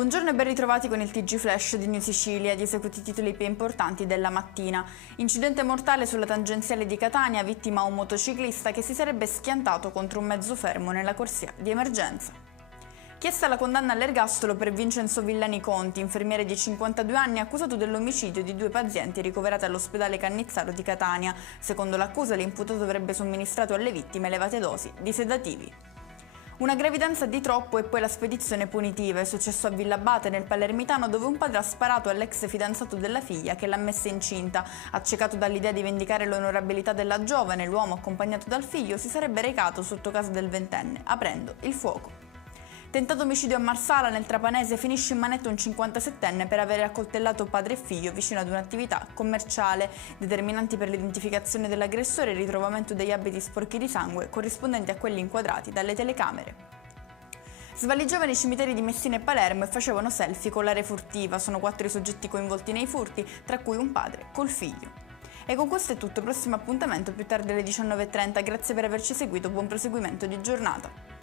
Buongiorno e ben ritrovati con il TG Flash di New Sicilia. Di seguito i titoli più importanti della mattina. Incidente mortale sulla tangenziale di Catania, vittima un motociclista che si sarebbe schiantato contro un mezzo fermo nella corsia di emergenza. Chiesta la condanna all'ergastolo per Vincenzo Villani Conti, infermiere di 52 anni accusato dell'omicidio di 2 pazienti ricoverati all'ospedale Cannizzaro di Catania. Secondo l'accusa, l'imputato avrebbe somministrato alle vittime elevate dosi di sedativi. Una gravidanza di troppo e poi la spedizione punitiva. È successo a Villabate, nel Palermitano, dove un padre ha sparato all'ex fidanzato della figlia che l'ha messa incinta. Accecato dall'idea di vendicare l'onorabilità della giovane, l'uomo, accompagnato dal figlio, si sarebbe recato sotto casa del ventenne, aprendo il fuoco. Tentato omicidio a Marsala, nel Trapanese, finisce in manetta un 57enne per aver accoltellato padre e figlio vicino ad un'attività commerciale. Determinanti per l'identificazione dell'aggressore e il ritrovamento degli abiti sporchi di sangue corrispondenti a quelli inquadrati dalle telecamere. Svaligiavano i cimiteri di Messina e Palermo e facevano selfie con l'area furtiva. Sono 4 i soggetti coinvolti nei furti, tra cui un padre col figlio. E con questo è tutto, prossimo appuntamento più tardi alle 19:30. Grazie per averci seguito, buon proseguimento di giornata.